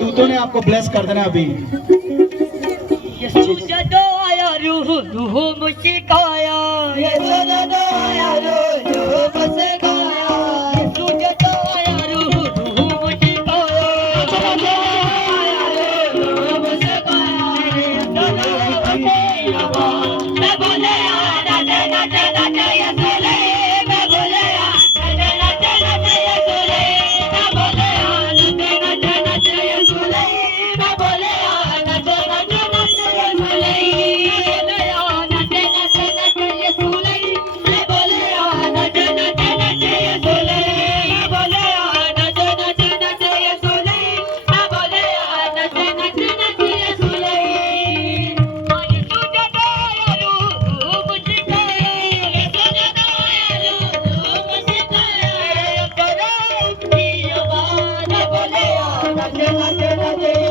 दूतों ने आपको ब्लेस कर देना अभी। यसु जदो आया रूह रूह मुस्काया यसु जदो आया रूह मुस्काया यसु जदो आया रूह रूह मुस्काया यसु जदो आया रूह मुस्काया दोनों बसे आवा मैं बोले नाचे नाचे नाचे यसु ले मैं बोले नाचे नाचे नाचे यसु ले मैं बोले नाचे नाचे नाचे यसु ले मैं बोले नाचे नाचे नाचे यसु ले नाचे नाचे नाचे यसु ले मैं बोले नाचे नाचे नाचे यसु ले मैं बोले नाचे नाचे नाचे यसु ले मैं बोले नाचे नाचे नाचे यसु ले आज तुझे दारू मुझे यसु जदो आया रूह मुस्काया करो की आवाज़ बोले नाचे नाचे नाचे